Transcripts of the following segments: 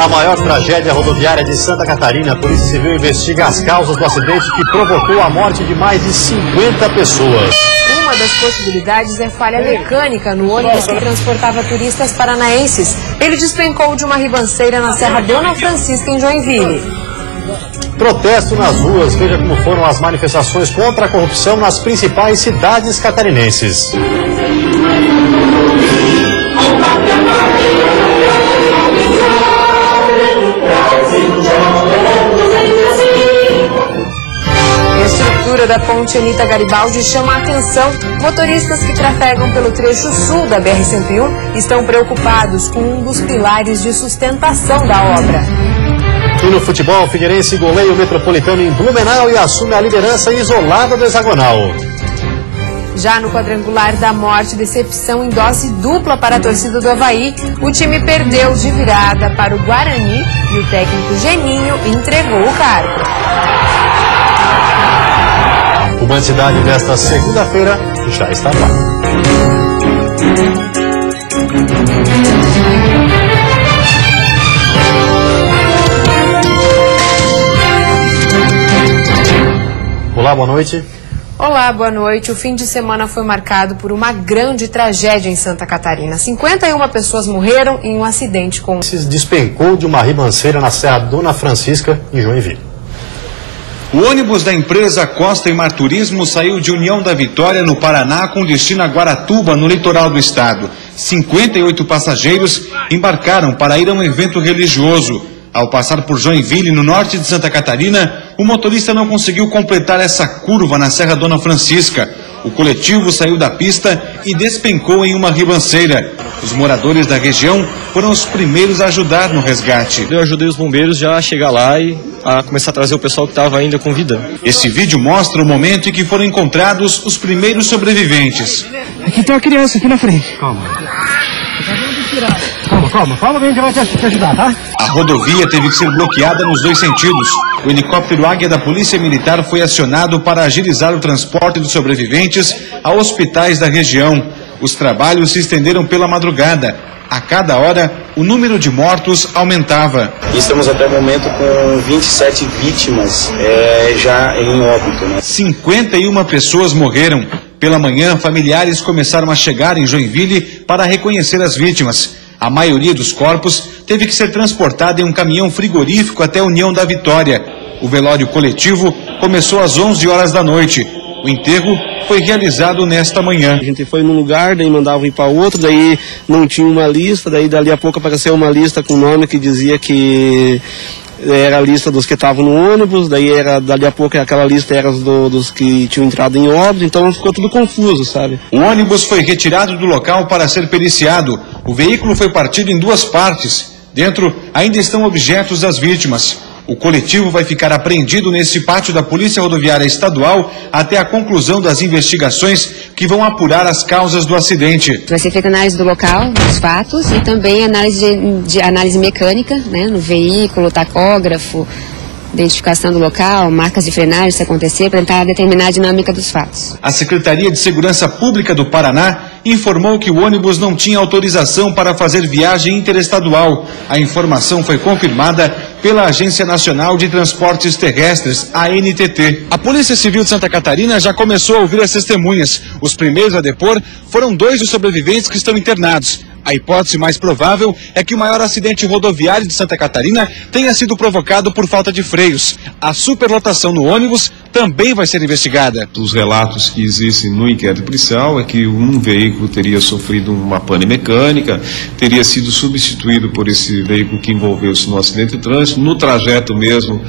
A maior tragédia rodoviária de Santa Catarina, a Polícia Civil investiga as causas do acidente que provocou a morte de mais de 50 pessoas. Uma das possibilidades é falha mecânica no ônibus que transportava turistas paranaenses. Ele despencou de uma ribanceira na Serra Dona Francisca, em Joinville. Protesto nas ruas, veja como foram as manifestações contra a corrupção nas principais cidades catarinenses. A estrutura da ponte Anita Garibaldi chama a atenção. Motoristas que trafegam pelo trecho sul da BR-101 estão preocupados com um dos pilares de sustentação da obra. E no futebol, o Figueirense goleia o Metropolitano em Blumenau e assume a liderança isolada do hexagonal. Já no quadrangular da morte, decepção em dose dupla para a torcida do Avaí. O time perdeu de virada para o Guarani e o técnico Geninho entregou o cargo. O Band Cidade desta segunda-feira já está lá. Olá, boa noite. Olá, boa noite. O fim de semana foi marcado por uma grande tragédia em Santa Catarina. 51 pessoas morreram em um acidente com... Despencou de uma ribanceira na Serra Dona Francisca, em Joinville. O ônibus da empresa Costa e Mar Turismo saiu de União da Vitória, no Paraná, com destino a Guaratuba, no litoral do estado. 58 passageiros embarcaram para ir a um evento religioso. Ao passar por Joinville, no norte de Santa Catarina, o motorista não conseguiu completar essa curva na Serra Dona Francisca. O coletivo saiu da pista e despencou em uma ribanceira. Os moradores da região foram os primeiros a ajudar no resgate. Eu ajudei os bombeiros já a chegar lá e a começar a trazer o pessoal que estava ainda com vida. Esse vídeo mostra o momento em que foram encontrados os primeiros sobreviventes. Aqui tem uma criança aqui na frente. Calma. Calma, que a gente vai te ajudar, tá? A rodovia teve que ser bloqueada nos dois sentidos. O helicóptero Águia da Polícia Militar foi acionado para agilizar o transporte dos sobreviventes a hospitais da região. Os trabalhos se estenderam pela madrugada. A cada hora, o número de mortos aumentava. Estamos até o momento com 27 vítimas já em óbito, né? 51 pessoas morreram. Pela manhã, familiares começaram a chegar em Joinville para reconhecer as vítimas. A maioria dos corpos teve que ser transportada em um caminhão frigorífico até a União da Vitória. O velório coletivo começou às 11 horas da noite. O enterro foi realizado nesta manhã. A gente foi num lugar, daí mandava ir para outro, daí não tinha uma lista, daí dali a pouco apareceu uma lista com nome que dizia que era a lista dos que estavam no ônibus, daí dali a pouco aquela lista era dos que tinham entrado em óbito, então ficou tudo confuso, sabe? O ônibus foi retirado do local para ser periciado. O veículo foi partido em duas partes. Dentro ainda estão objetos das vítimas. O coletivo vai ficar apreendido nesse pátio da Polícia Rodoviária Estadual até a conclusão das investigações que vão apurar as causas do acidente. Vai ser feita análise do local, dos fatos, e também análise mecânica, né, no veículo, tacógrafo, identificação do local, marcas de frenagem se acontecer, para tentar determinar a dinâmica dos fatos. A Secretaria de Segurança Pública do Paraná informou que o ônibus não tinha autorização para fazer viagem interestadual. A informação foi confirmada pela Agência Nacional de Transportes Terrestres, ANTT. A Polícia Civil de Santa Catarina já começou a ouvir as testemunhas. Os primeiros a depor foram 2 dos sobreviventes que estão internados. A hipótese mais provável é que o maior acidente rodoviário de Santa Catarina tenha sido provocado por falta de freios. A superlotação no ônibus também vai ser investigada. Os relatos que existem no inquérito policial é que um veículo teria sofrido uma pane mecânica, teria sido substituído por esse veículo que envolveu-se no acidente de trânsito. No trajeto mesmo,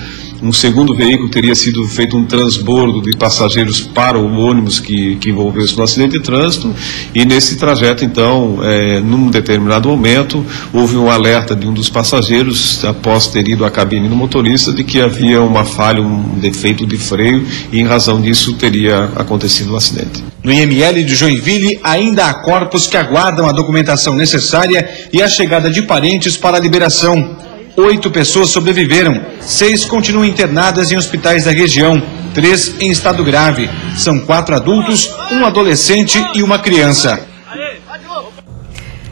um segundo veículo teria sido feito um transbordo de passageiros para o ônibus que envolveu-se no acidente de trânsito, e nesse trajeto, então, num determinado momento, houve um alerta de um dos passageiros, após ter ido à cabine do motorista, de que havia uma falha, um defeito de freio, e em razão disso teria acontecido o acidente. No IML de Joinville, ainda há corpos que aguardam a documentação necessária e a chegada de parentes para a liberação. 8 pessoas sobreviveram, 6 continuam internadas em hospitais da região, 3 em estado grave. São 4 adultos, um adolescente e uma criança.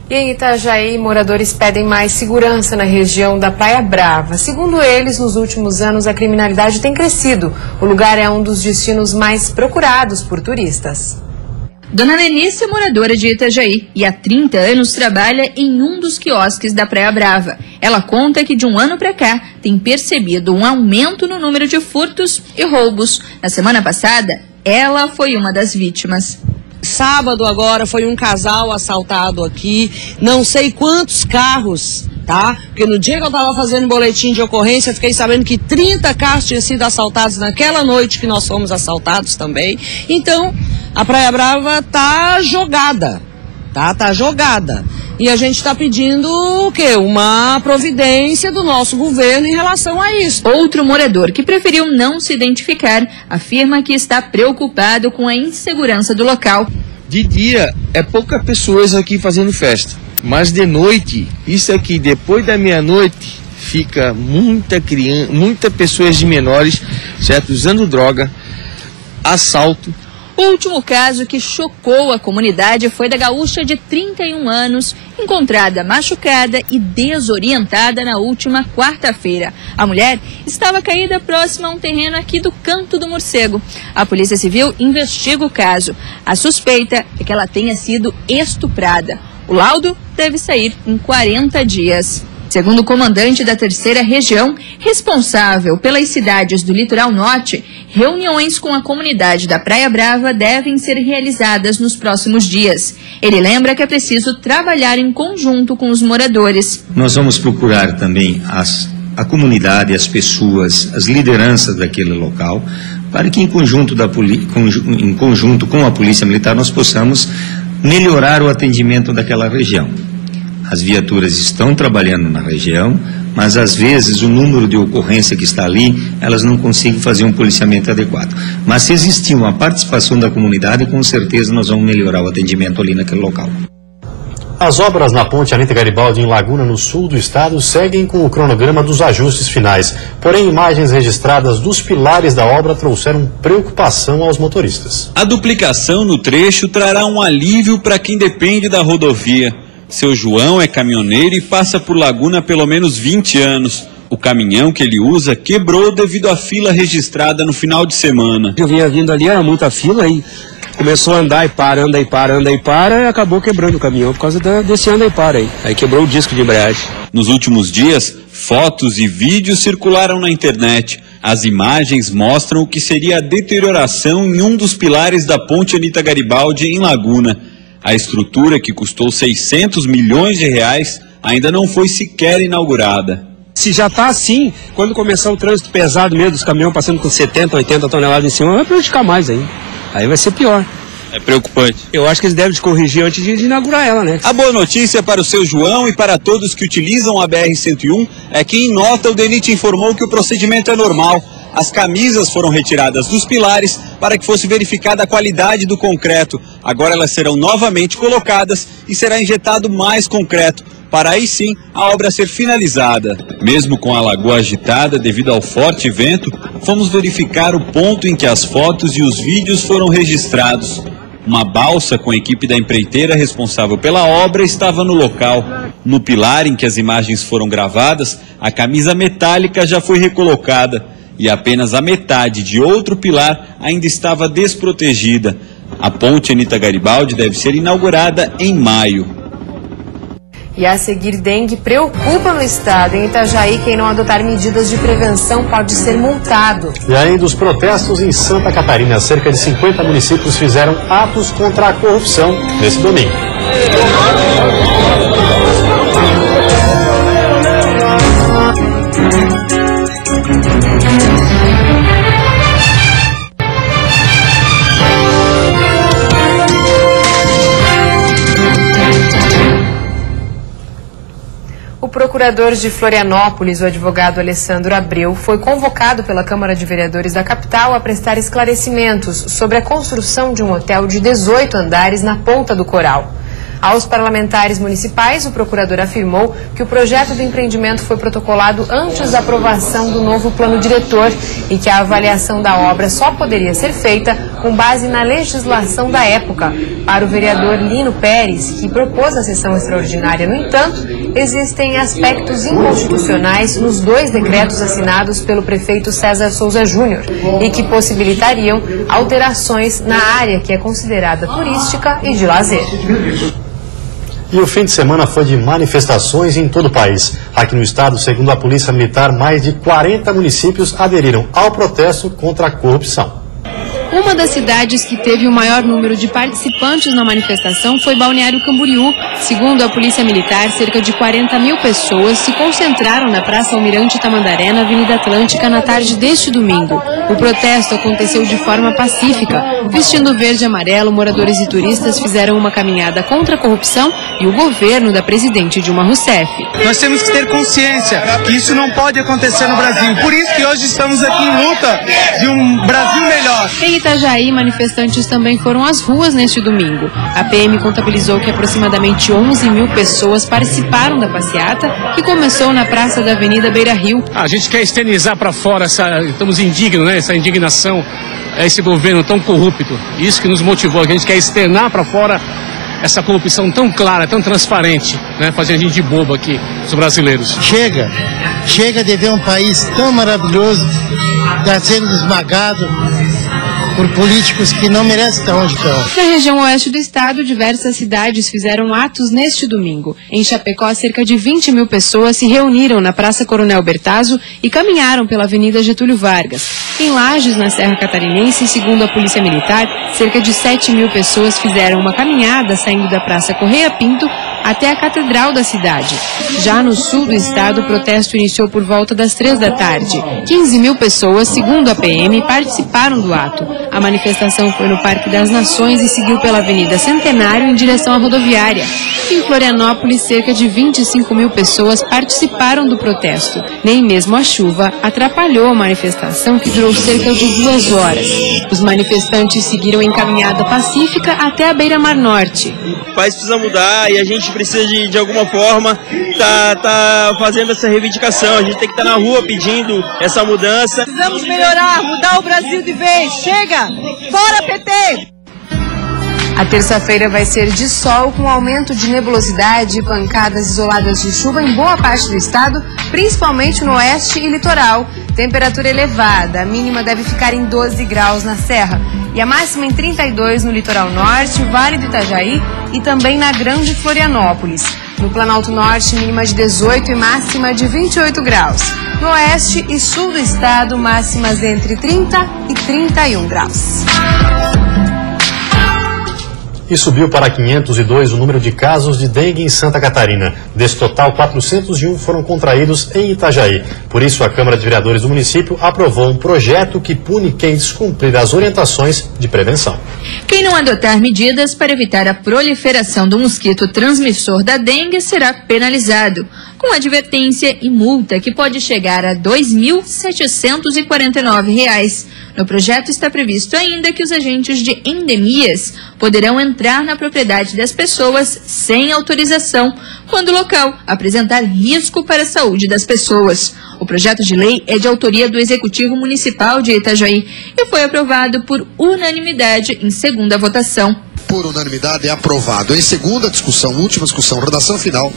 E em Itajaí, moradores pedem mais segurança na região da Praia Brava. Segundo eles, nos últimos anos a criminalidade tem crescido. O lugar é um dos destinos mais procurados por turistas. Dona Lenice é moradora de Itajaí e há 30 anos trabalha em um dos quiosques da Praia Brava. Ela conta que de um ano para cá tem percebido um aumento no número de furtos e roubos. Na semana passada, ela foi uma das vítimas. Sábado agora foi um casal assaltado aqui, não sei quantos carros, tá? Porque no dia que eu estava fazendo boletim de ocorrência, fiquei sabendo que 30 carros tinham sido assaltados naquela noite que nós fomos assaltados também. Então, a Praia Brava tá jogada, tá? Tá jogada. E a gente está pedindo o quê? Uma providência do nosso governo em relação a isso. Outro morador que preferiu não se identificar afirma que está preocupado com a insegurança do local. De dia é poucas pessoas aqui fazendo festa, mas de noite, isso aqui depois da meia-noite, fica muita criança, muitas pessoas de menores, certo, usando droga, assalto. O último caso que chocou a comunidade foi da gaúcha de 31 anos, encontrada machucada e desorientada na última quarta-feira. A mulher estava caída próxima a um terreno aqui do Canto do Morcego. A Polícia Civil investiga o caso. A suspeita é que ela tenha sido estuprada. O laudo deve sair em 40 dias. Segundo o comandante da 3ª Região, responsável pelas cidades do Litoral Norte, reuniões com a comunidade da Praia Brava devem ser realizadas nos próximos dias. Ele lembra que é preciso trabalhar em conjunto com os moradores. Nós vamos procurar também a comunidade, as pessoas, as lideranças daquele local, para que em conjunto com a Polícia Militar nós possamos melhorar o atendimento daquela região. As viaturas estão trabalhando na região, mas às vezes o número de ocorrência que está ali, elas não conseguem fazer um policiamento adequado. Mas se existir uma participação da comunidade, com certeza nós vamos melhorar o atendimento ali naquele local. As obras na ponte Anita Garibaldi em Laguna, no sul do estado, seguem com o cronograma dos ajustes finais. Porém, imagens registradas dos pilares da obra trouxeram preocupação aos motoristas. A duplicação no trecho trará um alívio para quem depende da rodovia. Seu João é caminhoneiro e passa por Laguna há pelo menos 20 anos. O caminhão que ele usa quebrou devido à fila registrada no final de semana. Eu vinha vindo ali, era muita fila e começou a andar e para, e acabou quebrando o caminhão por causa desse anda e para aí. Aí quebrou o disco de embreagem. Nos últimos dias, fotos e vídeos circularam na internet. As imagens mostram o que seria a deterioração em um dos pilares da ponte Anita Garibaldi em Laguna. A estrutura, que custou 600 milhões de reais, ainda não foi sequer inaugurada. Se já está assim, quando começar o trânsito pesado mesmo, dos caminhões passando com 70, 80 toneladas em cima, vai prejudicar mais aí. Aí vai ser pior. É preocupante. Eu acho que eles devem corrigir antes de inaugurar ela, né? A boa notícia para o seu João e para todos que utilizam a BR-101 é que em nota o DENIT informou que o procedimento é normal. As camisas foram retiradas dos pilares para que fosse verificada a qualidade do concreto. Agora elas serão novamente colocadas e será injetado mais concreto, para aí sim a obra ser finalizada. Mesmo com a lagoa agitada devido ao forte vento, fomos verificar o ponto em que as fotos e os vídeos foram registrados. Uma balsa com a equipe da empreiteira responsável pela obra estava no local. No pilar em que as imagens foram gravadas, a camisa metálica já foi recolocada. E apenas a metade de outro pilar ainda estava desprotegida. A ponte Anita Garibaldi deve ser inaugurada em maio. E a seguir, dengue preocupa no estado. Em Itajaí, quem não adotar medidas de prevenção pode ser multado. E ainda os protestos em Santa Catarina. Cerca de 50 municípios fizeram atos contra a corrupção nesse domingo. O procurador de Florianópolis, o advogado Alessandro Abreu, foi convocado pela Câmara de Vereadores da capital a prestar esclarecimentos sobre a construção de um hotel de 18 andares na Ponta do Coral. Aos parlamentares municipais, o procurador afirmou que o projeto do empreendimento foi protocolado antes da aprovação do novo plano diretor e que a avaliação da obra só poderia ser feita com base na legislação da época. Para o vereador Lino Pérez, que propôs a sessão extraordinária, no entanto, existem aspectos inconstitucionais nos 2 decretos assinados pelo prefeito César Souza Júnior e que possibilitariam alterações na área que é considerada turística e de lazer. E o fim de semana foi de manifestações em todo o país. Aqui no estado, segundo a Polícia Militar, mais de 40 municípios aderiram ao protesto contra a corrupção. Uma das cidades que teve o maior número de participantes na manifestação foi Balneário Camboriú. Segundo a Polícia Militar, cerca de 40 mil pessoas se concentraram na Praça Almirante Tamandaré, na Avenida Atlântica, na tarde deste domingo. O protesto aconteceu de forma pacífica. Vestindo verde e amarelo, moradores e turistas fizeram uma caminhada contra a corrupção e o governo da presidente Dilma Rousseff. Nós temos que ter consciência que isso não pode acontecer no Brasil. Por isso que hoje estamos aqui em luta de um Brasil melhor. Em Itajaí, manifestantes também foram às ruas neste domingo. A PM contabilizou que aproximadamente 11 mil pessoas participaram da passeata, que começou na praça da Avenida Beira Rio. A gente quer externizar para fora, estamos indignos, né? Essa indignação a esse governo tão corrupto. Isso que nos motivou, a gente quer externar para fora essa corrupção tão clara, tão transparente, né? Fazer a gente de bobo aqui, os brasileiros. Chega de ver um país tão maravilhoso estar sendo esmagado por políticos que não merecem estar onde estão. Na região oeste do estado, diversas cidades fizeram atos neste domingo. Em Chapecó, cerca de 20 mil pessoas se reuniram na Praça Coronel Bertazzo e caminharam pela Avenida Getúlio Vargas. Em Lages, na Serra Catarinense, segundo a Polícia Militar, cerca de 7 mil pessoas fizeram uma caminhada saindo da Praça Correia Pinto até a Catedral da cidade. Já no sul do estado, o protesto iniciou por volta das 3 da tarde. 15 mil pessoas, segundo a PM, participaram do ato. A manifestação foi no Parque das Nações e seguiu pela Avenida Centenário em direção à rodoviária. Em Florianópolis, cerca de 25 mil pessoas participaram do protesto. Nem mesmo a chuva atrapalhou a manifestação, que durou cerca de 2 horas. Os manifestantes seguiram em caminhada pacífica até a Beira-Mar Norte. O país precisa mudar e a gente precisa de alguma forma tá fazendo essa reivindicação. A gente tem que estar na rua pedindo essa mudança. Precisamos melhorar, mudar o Brasil de vez. Chega! Fora PT! A terça-feira vai ser de sol, com aumento de nebulosidade e pancadas isoladas de chuva em boa parte do estado, principalmente no oeste e litoral. Temperatura elevada, a mínima deve ficar em 12 graus na Serra e a máxima em 32 no litoral norte, Vale do Itajaí e também na Grande Florianópolis. No Planalto Norte, mínima de 18 e máxima de 28 graus. No oeste e sul do estado, máximas entre 30 e 31 graus. E subiu para 502 o número de casos de dengue em Santa Catarina. Desse total, 401 foram contraídos em Itajaí. Por isso, a Câmara de Vereadores do município aprovou um projeto que pune quem descumprir as orientações de prevenção. Quem não adotar medidas para evitar a proliferação do mosquito transmissor da dengue será penalizado, com advertência e multa que pode chegar a R$ 2.749. No projeto está previsto ainda que os agentes de endemias poderão entrar na propriedade das pessoas sem autorização, quando o local apresentar risco para a saúde das pessoas. O projeto de lei é de autoria do Executivo Municipal de Itajaí e foi aprovado por unanimidade em segunda votação. Por unanimidade é aprovado. Em segunda discussão, última discussão, redação final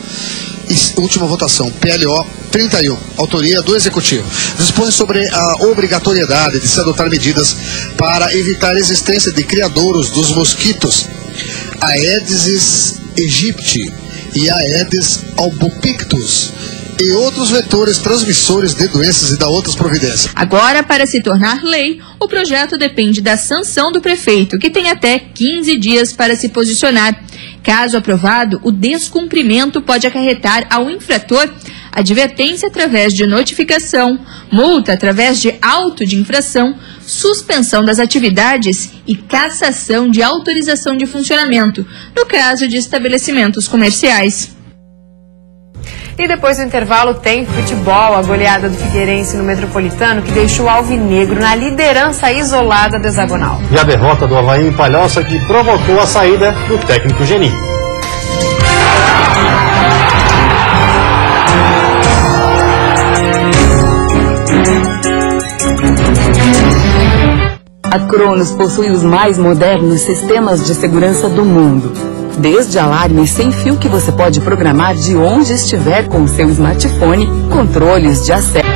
e última votação, PLO 31, autoria do Executivo. Dispõe sobre a obrigatoriedade de se adotar medidas para evitar a existência de criadouros dos mosquitos Aedes aegypti e Aedes albopictus e outros vetores transmissores de doenças e da outras providências. Agora, para se tornar lei, o projeto depende da sanção do prefeito, que tem até 15 dias para se posicionar. Caso aprovado, o descumprimento pode acarretar ao infrator advertência através de notificação, multa através de auto de infração, suspensão das atividades e cassação de autorização de funcionamento, no caso de estabelecimentos comerciais. E depois do intervalo tem futebol, a goleada do Figueirense no Metropolitano, que deixou o Alvinegro na liderança isolada da hexagonal. E a derrota do Avaí em Palhoça, que provocou a saída do técnico Geninho. A Cronos possui os mais modernos sistemas de segurança do mundo. Desde alarmes sem fio que você pode programar de onde estiver com o seu smartphone, controles de acesso.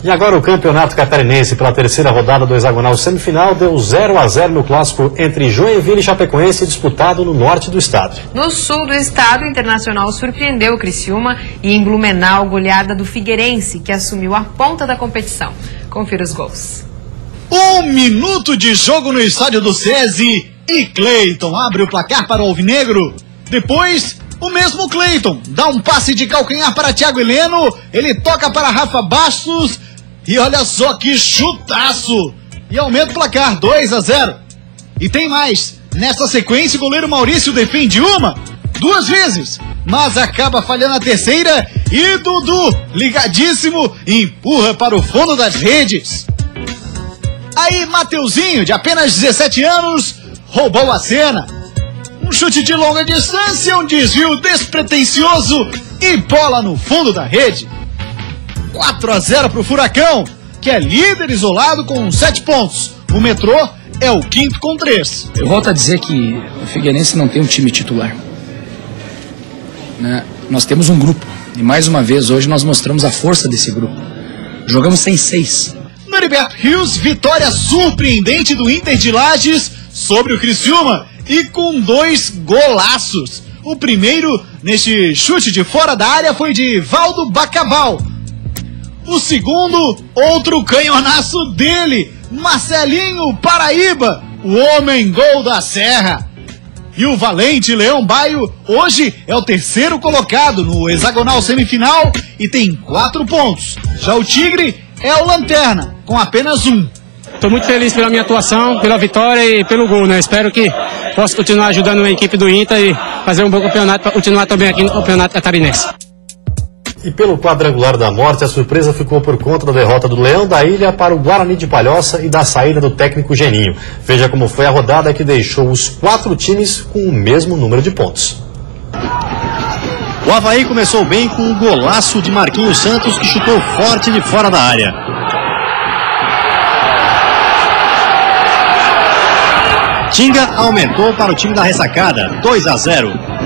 E agora o Campeonato Catarinense, pela terceira rodada do hexagonal semifinal, deu 0-0 no clássico entre Joinville e Chapecoense, disputado no norte do estado. No sul do estado, o Internacional surpreendeu o Criciúma e em Blumenau, goleada do Figueirense, que assumiu a ponta da competição. Confira os gols. 1 minuto de jogo no estádio do SESI e Cleiton abre o placar para o Alvinegro. Depois, o mesmo Cleiton dá um passe de calcanhar para Thiago Heleno, ele toca para Rafa Bastos e olha só que chutaço! E aumenta o placar, 2-0. E tem mais, nessa sequência o goleiro Maurício defende uma, 2 vezes, mas acaba falhando a terceira e Dudu, ligadíssimo, empurra para o fundo das redes. Aí Mateuzinho, de apenas 17 anos, roubou a cena. Um chute de longa distância, um desvio despretensioso e bola no fundo da rede. 4-0 para o Furacão, que é líder isolado com 7 pontos. O Metrô é o quinto com 3. Eu volto a dizer que o Figueirense não tem um time titular, né? Nós temos um grupo e mais uma vez hoje nós mostramos a força desse grupo. Jogamos sem 6. No Heriberto Rios, vitória surpreendente do Inter de Lages sobre o Criciúma e com 2 golaços. O primeiro, neste chute de fora da área, foi de Valdo Bacabal. O segundo, outro canhonaço dele, Marcelinho Paraíba, o homem gol da Serra. E o valente Leão Baio hoje é o terceiro colocado no hexagonal semifinal e tem 4 pontos. Já o Tigre é o lanterna, com apenas 1. Estou muito feliz pela minha atuação, pela vitória e pelo gol, né? Espero que possa continuar ajudando a equipe do Inter e fazer um bom campeonato para continuar também aqui no Campeonato Catarinense. E pelo quadrangular da morte, a surpresa ficou por conta da derrota do Leão da Ilha para o Guarani de Palhoça e da saída do técnico Geninho. Veja como foi a rodada que deixou os 4 times com o mesmo número de pontos. O Avaí começou bem com um golaço de Marquinhos Santos, que chutou forte de fora da área. Tinga aumentou para o time da ressacada, 2-0.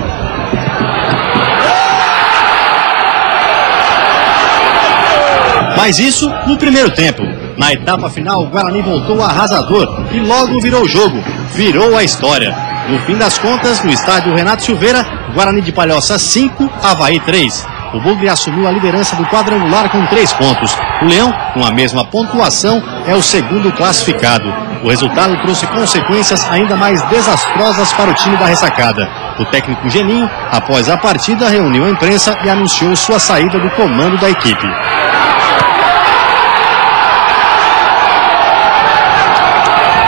Mas isso no primeiro tempo. Na etapa final, o Guarani voltou arrasador e logo virou o jogo, virou a história. No fim das contas, no estádio Renato Silveira, Guarani de Palhoça 5, Avaí 3. O Bugre assumiu a liderança do quadrangular com 3 pontos. O Leão, com a mesma pontuação, é o segundo classificado. O resultado trouxe consequências ainda mais desastrosas para o time da ressacada. O técnico Geninho, após a partida, reuniu a imprensa e anunciou sua saída do comando da equipe.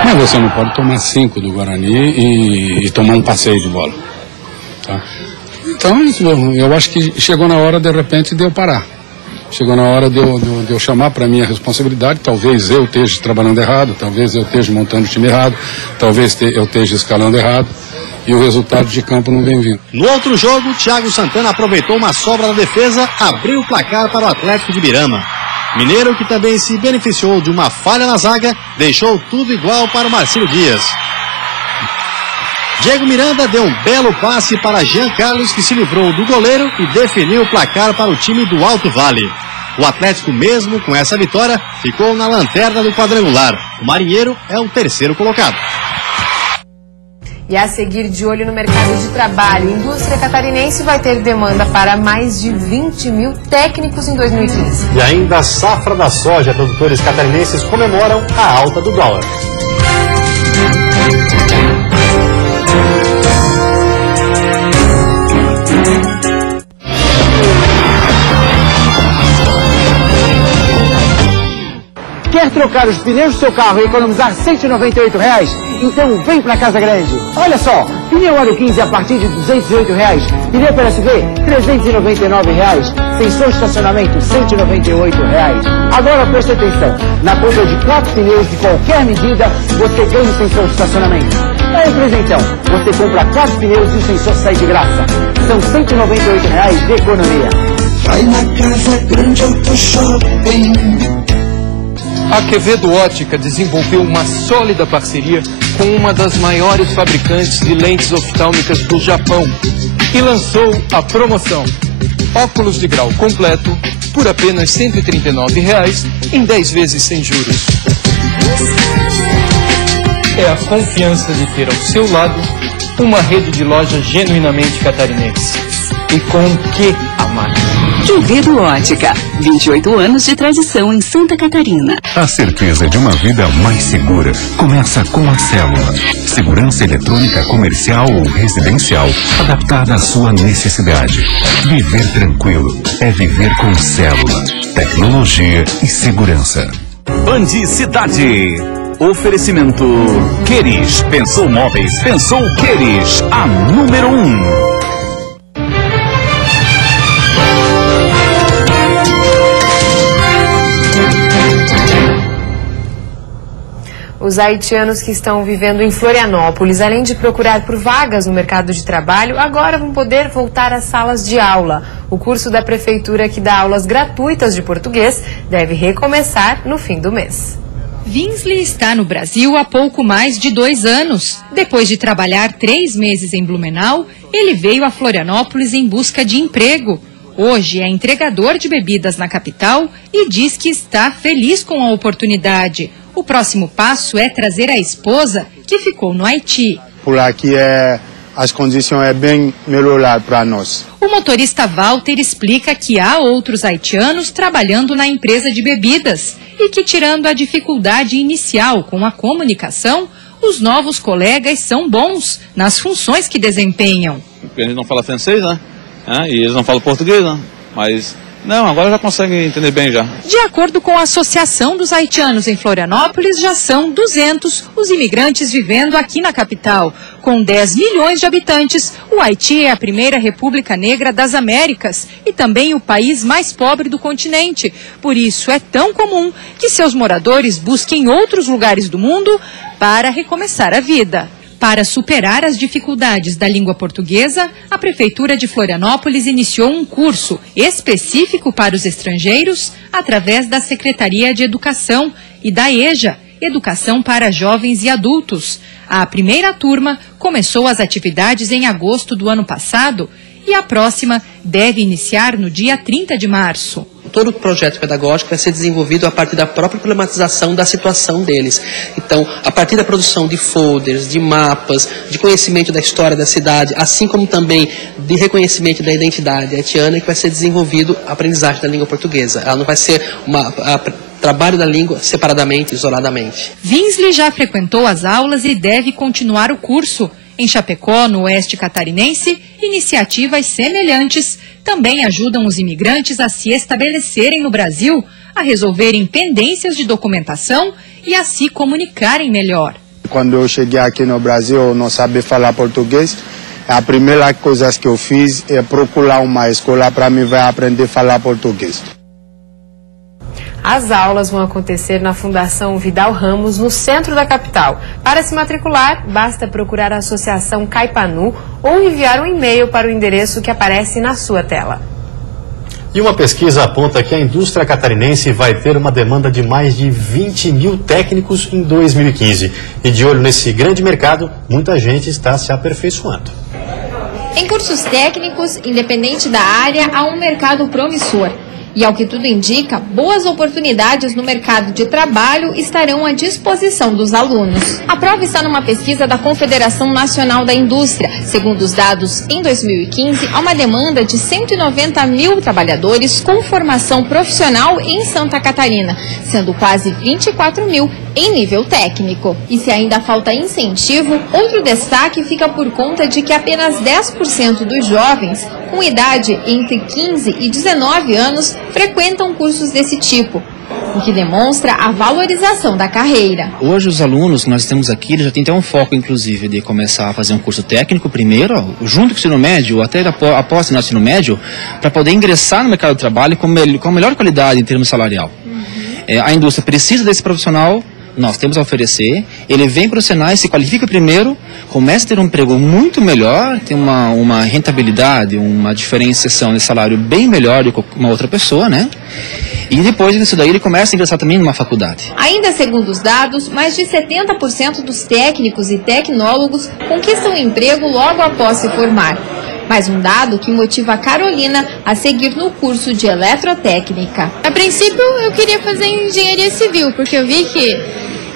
Mas você não pode tomar 5 do Guarani e tomar um passeio de bola. Tá? Então, eu acho que chegou na hora, de repente, de eu parar. Chegou na hora de eu chamar para mim a responsabilidade. Talvez eu esteja trabalhando errado, talvez eu esteja montando o time errado, talvez eu esteja escalando errado. E o resultado de campo não vem vindo. No outro jogo, Thiago Santana aproveitou uma sobra da defesa, abriu o placar para o Atlético de Birama. Mineiro, que também se beneficiou de uma falha na zaga, deixou tudo igual para o Marcílio Dias. Diego Miranda deu um belo passe para Jean Carlos, que se livrou do goleiro e definiu o placar para o time do Alto Vale. O Atlético, mesmo com essa vitória, ficou na lanterna do quadrangular. O Marinheiro é o terceiro colocado. E a seguir, de olho no mercado de trabalho, a indústria catarinense vai ter demanda para mais de 20 mil técnicos em 2015. E ainda a safra da soja, produtores catarinenses comemoram a alta do dólar. Quer trocar trocar os pneus do seu carro e economizar R$ 198? Então vem pra Casa Grande. Olha só, pneu Aro 15 a partir de R$ 208, pneu para SUV R$ 399, sensor de estacionamento R$ 198. Agora preste atenção, na compra de 4 pneus de qualquer medida, você ganha o sensor de estacionamento. É um presentão, você compra 4 pneus e o sensor sai de graça. São R$ 198 de economia. Vai na Casa Grande Auto Shopping. A Quevedo Ótica desenvolveu uma sólida parceria com uma das maiores fabricantes de lentes oftálmicas do Japão e lançou a promoção óculos de grau completo por apenas R$ 139 em 10 vezes sem juros. É a confiança de ter ao seu lado uma rede de lojas genuinamente catarinense. E com o que amar? Quevedo Ótica, 28 anos de tradição em Santa Catarina. A certeza de uma vida mais segura começa com a Célula. Segurança eletrônica comercial ou residencial, adaptada à sua necessidade. Viver tranquilo é viver com Célula. Tecnologia e segurança. Band Cidade. Oferecimento Queris. Pensou móveis, pensou Queris. A número 1. Os haitianos que estão vivendo em Florianópolis, além de procurar por vagas no mercado de trabalho, agora vão poder voltar às salas de aula. O curso da prefeitura, que dá aulas gratuitas de português, deve recomeçar no fim do mês. Vinsley está no Brasil há pouco mais de 2 anos. Depois de trabalhar 3 meses em Blumenau, ele veio a Florianópolis em busca de emprego. Hoje é entregador de bebidas na capital e diz que está feliz com a oportunidade. O próximo passo é trazer a esposa, que ficou no Haiti. Por aqui as condições são bem melhoradas para nós. O motorista Walter explica que há outros haitianos trabalhando na empresa de bebidas e que, tirando a dificuldade inicial com a comunicação, os novos colegas são bons nas funções que desempenham. Porque a gente não fala francês, né? E eles não falam português, né? Mas... não, agora já conseguem entender bem já. De acordo com a Associação dos Haitianos em Florianópolis, já são 200 os imigrantes vivendo aqui na capital. Com 10 milhões de habitantes, o Haiti é a primeira república negra das Américas e também o país mais pobre do continente. Por isso é tão comum que seus moradores busquem outros lugares do mundo para recomeçar a vida. Para superar as dificuldades da língua portuguesa, a Prefeitura de Florianópolis iniciou um curso específico para os estrangeiros através da Secretaria de Educação e da EJA, Educação para Jovens e Adultos. A primeira turma começou as atividades em agosto do ano passado e a próxima deve iniciar no dia 30 de março. Todo o projeto pedagógico vai ser desenvolvido a partir da própria problematização da situação deles. Então, a partir da produção de folders, de mapas, de conhecimento da história da cidade, assim como também de reconhecimento da identidade haitiana, que vai ser desenvolvido a aprendizagem da língua portuguesa. Ela não vai ser trabalho da língua separadamente, isoladamente. Vinsley já frequentou as aulas e deve continuar o curso. Em Chapecó, no oeste catarinense, iniciativas semelhantes também ajudam os imigrantes a se estabelecerem no Brasil, a resolverem pendências de documentação e a se comunicarem melhor. Quando eu cheguei aqui no Brasil, eu não sabia falar português. A primeira coisa que eu fiz é procurar uma escola para mim vai aprender a falar português. As aulas vão acontecer na Fundação Vidal Ramos, no centro da capital. Para se matricular, basta procurar a Associação Caipanu ou enviar um e-mail para o endereço que aparece na sua tela. E uma pesquisa aponta que a indústria catarinense vai ter uma demanda de mais de 20 mil técnicos em 2015. E de olho nesse grande mercado, muita gente está se aperfeiçoando. Em cursos técnicos, independente da área, há um mercado promissor. E, ao que tudo indica, boas oportunidades no mercado de trabalho estarão à disposição dos alunos. A prova está numa pesquisa da Confederação Nacional da Indústria. Segundo os dados, em 2015, há uma demanda de 190 mil trabalhadores com formação profissional em Santa Catarina, sendo quase 24 mil em nível técnico. E se ainda falta incentivo, outro destaque fica por conta de que apenas 10% dos jovens com idade entre 15 e 19 anos frequentam cursos desse tipo. o que demonstra a valorização da carreira. Hoje os alunos que nós temos aqui, eles já têm até um foco, inclusive, de começar a fazer um curso técnico primeiro, junto com o ensino médio, ou até após o ensino médio, para poder ingressar no mercado de trabalho com a melhor qualidade em termos salarial. A indústria precisa desse profissional, nós temos a oferecer, ele vem para o Senai, se qualifica primeiro, começa a ter um emprego muito melhor, tem uma rentabilidade, uma diferenciação de salário bem melhor do que uma outra pessoa, né? E depois disso daí ele começa a ingressar também numa faculdade. Ainda segundo os dados, mais de 70% dos técnicos e tecnólogos conquistam emprego logo após se formar. Mais um dado que motiva a Carolina a seguir no curso de eletrotécnica. A princípio eu queria fazer engenharia civil, porque eu vi que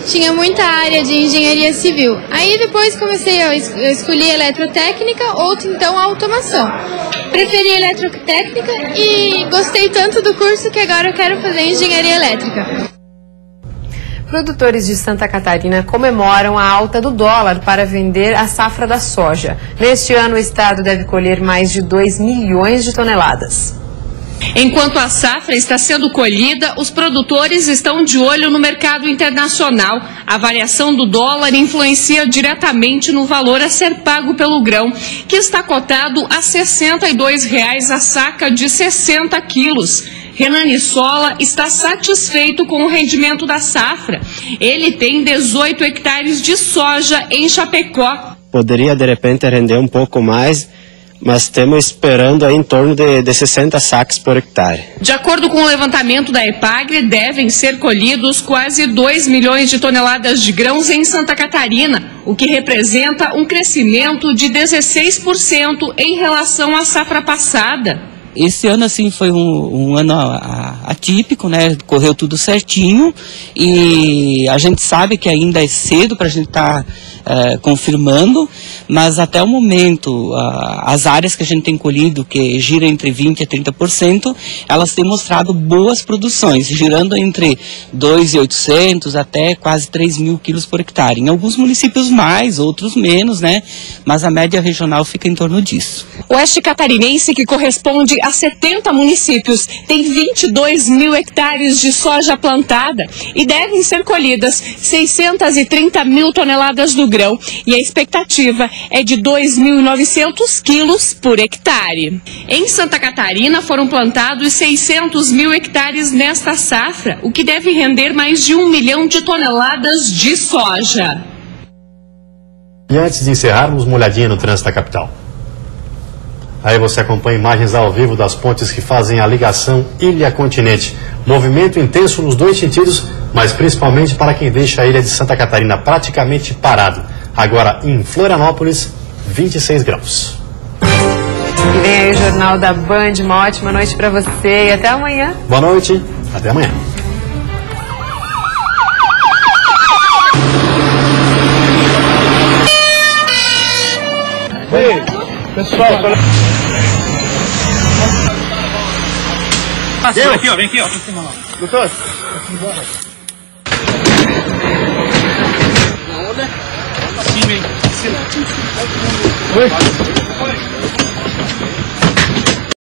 tinha muita área de engenharia civil. Aí depois eu escolhi eletrotécnica ou então a automação. Preferi eletrotécnica e gostei tanto do curso que agora eu quero fazer engenharia elétrica. Produtores de Santa Catarina comemoram a alta do dólar para vender a safra da soja. Neste ano, o estado deve colher mais de 2 milhões de toneladas. Enquanto a safra está sendo colhida, os produtores estão de olho no mercado internacional. A variação do dólar influencia diretamente no valor a ser pago pelo grão, que está cotado a R$ 62,00 a saca de 60 quilos. Renani Sola está satisfeito com o rendimento da safra. Ele tem 18 hectares de soja em Chapecó. Poderia, de repente, render um pouco mais, mas estamos esperando aí em torno de 60 sacas por hectare. De acordo com o levantamento da EPAGRE, devem ser colhidos quase 2 milhões de toneladas de grãos em Santa Catarina, o que representa um crescimento de 16% em relação à safra passada. Esse ano, assim, foi um ano atípico, né? Correu tudo certinho e a gente sabe que ainda é cedo para a gente estar confirmando, mas até o momento, as áreas que a gente tem colhido, que gira entre 20% a 30%, elas têm mostrado boas produções, girando entre 2.800 até quase 3.000 quilos por hectare. Em alguns municípios mais, outros menos, né? Mas a média regional fica em torno disso. O oeste catarinense, que corresponde a 70 municípios, tem 22 mil hectares de soja plantada e devem ser colhidas 630 mil toneladas do grão, e a expectativa é de 2.900 quilos por hectare. Em Santa Catarina foram plantados 600 mil hectares nesta safra, o que deve render mais de 1 milhão de toneladas de soja. E antes de encerrarmos, uma olhadinha no trânsito da capital. Aí você acompanha imagens ao vivo das pontes que fazem a ligação ilha-continente. Movimento intenso nos dois sentidos, mas principalmente para quem deixa a ilha de Santa Catarina praticamente parado. Agora, em Florianópolis, 26 graus. E vem aí o Jornal da Band. Uma ótima noite para você e até amanhã. Boa noite, até amanhã. Ei, pessoal, Vem aqui, ó, vem aqui, ó. Doutor? Sim, vem. Oi?